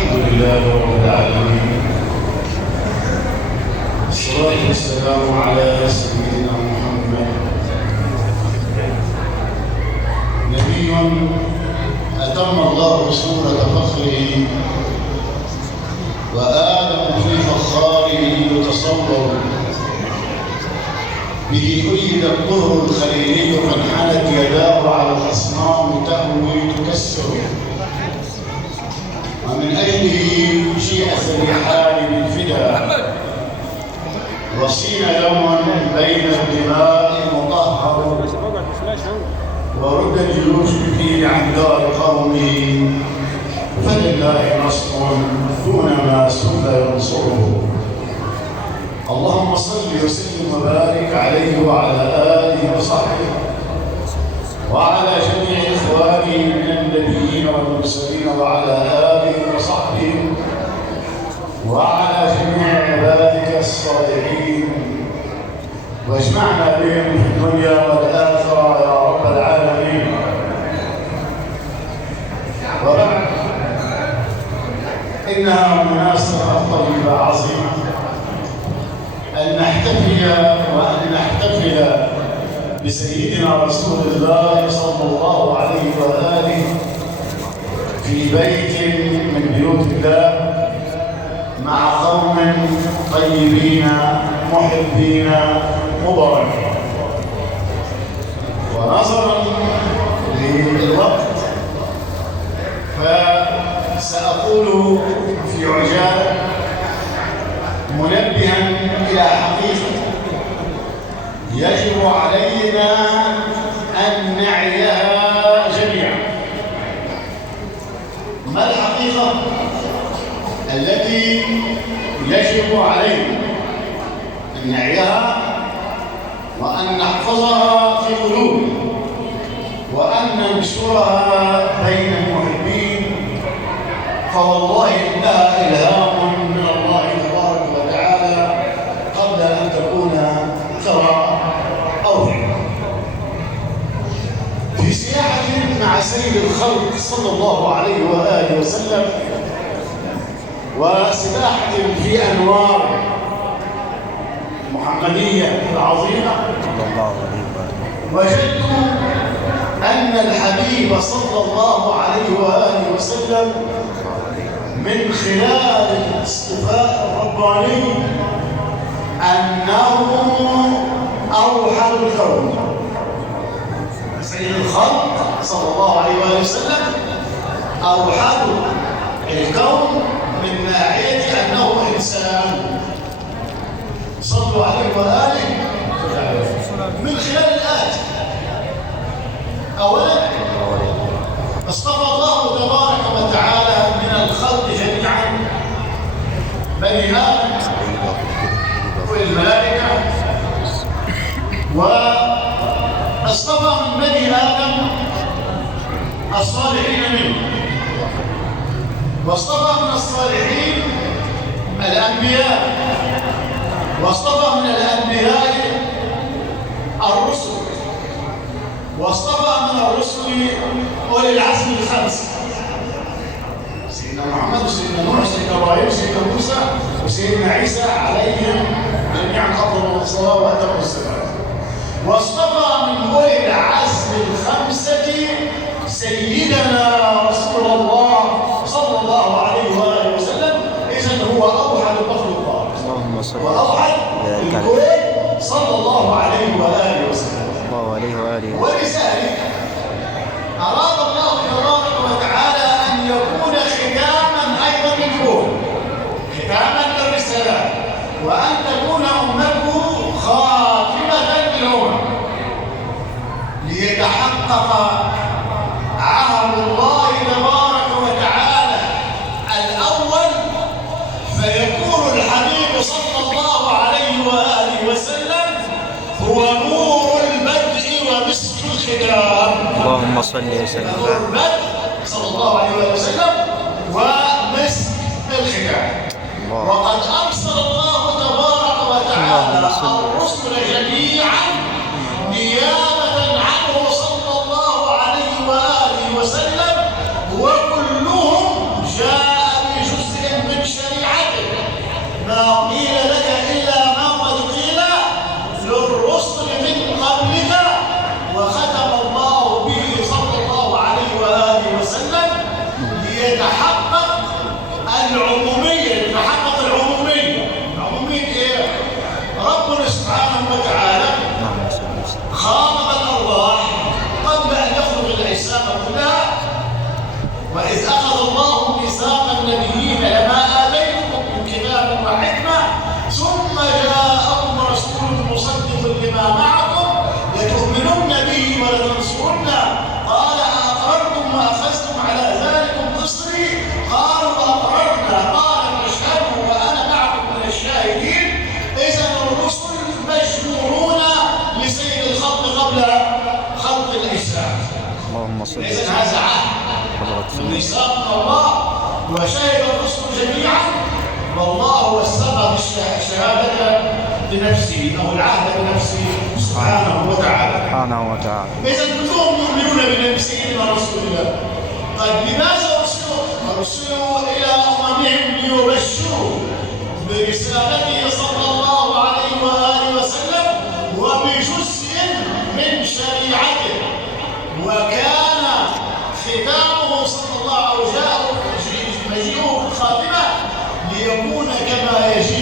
الحمد لله رب العالمين، والصلاة والسلام على سيدنا محمد، نبي أتم الله سورة فخره وآدم في فخاره يتصور، به أيد الطهر الخليلي فانحنت يداه على الأصنام تهوي تكسر، ومن أجله شيء سريحان بالفدا، وصين دم بين الدماء مطهر، ورد الجيوش به عن دار قومه، فلله نصر دون ما سل ينصره. اللهم صل وسلم وبارك عليه وعلى آله وصحبه وعلى جميع إخوانه من النبيين والمرسلين وعلى آله وصحبه وعلى جميع عبادك الصالحين، واجمعنا بهم في الدنيا والآخرة يا رب العالمين. وبعد، إنها مناسبة طيبة عظيمة أن نحتفل بسيدنا رسول الله صلى الله عليه وآله في بيت من بيوت الله مع قوم طيبين محبين مباركين. ونظرا للوقت فسأقول في عجالة منبها إلى حقيقة يجب علينا أن نعيها جميعا. ما الحقيقة التي يجب علينا أن نعيها وأن نحفظها في قلوبنا وأن ننشرها بين المحبين؟ فوالله إنها إلهام من الله تبارك وتعالى قبل أن تكون ثراء أو فعل. في سياحة مع سيد الخلق صلى الله عليه وآله وسلم وسباحة في أنوار محمدية العظيمة، وجدت أن الحبيب صلى الله عليه وآله وسلم من خلال الاصطفاء الرباني أنه أوحد الكون. سيد الخلق صلى الله عليه وآله وسلم أوحد الكون من ناحية أنه إنسان. صلوا عليه وآله من خلال الآتي. أولا، اصطفى الله تبارك وتعالى من الخلق جميعا بني آدم والملائكة، واصطفى من بني آدم الصالحين منه، واصطفى من الصالحين الأنبياء، واصطفى من الأنبياء الرسل، واصطفى من الرسل أولي العزم الخمسة: سيدنا محمد وسيدنا نوح وسيدنا إبراهيم وسيدنا موسى وسيدنا عيسى عليهم جميعا أفضل الصلاة وأتم السلام. واصطفى من أولي العزم الخمسة سيدنا رسول الله صلى الله عليه وآله وسلم. إذن هو أوحد المخلوقات وأوحد الكون صلى الله عليه وآله وسلم. ولذلك أراد الله تبارك وتعالى أن يكون ختاما أيضا للكون، ختاما للرسالات، وأن تكون أمته خاتمة للأمم، ليتحقق عهد الله تبارك وتعالى الأول، فيكون الحبيب صلى الله عليه وآله وسلم هو نور البدء ومسك الختام. اللهم صل وسلم. نور البدء صلى الله عليه وسلم ومسك الختام. وقد أرسل الله تبارك وتعالى الرسل جميعا نيابة عنه صلى الله عليه وآله وسلم، وكلهم جاء ليتحقق العمومية. ليتحقق العمومية. عمومية إيه؟ ربنا سبحانه وتعالى خاطب الأرواح قبل أن يخرج الأجسام كلها. وإذ أخذ الله ميثاق النبيين لما آتيتكم من كتاب وحكمة ثم جاءكم رسول مصدق لما معكم لتؤمنن به ولتنصرنه قال أأقررتم وأخذتم على ذلكم إصري قالوا أقررنا قال فاشهدوا وأنا معكم من الشاهدين. إذا الرسل مجبورون لسير الخلق قبل خلق الأجسام. إذا هذا عهد ميثاق من الله وشهد الرسل جميعا والله وثق الشهادة بنفسه أو العهد بنفسه سبحانه وتعالى. إذا كلهم يؤمنون بسيدنا رسول الله. طيب لماذا أرسلوا إلى أممهم ليبشروا برسالته صلى الله عليه وآله وسلم وبجزء من شريعته؟ وكان ختامه صلى الله عليه وسلم مجيئه في الخاتمة ليكون كما يجيء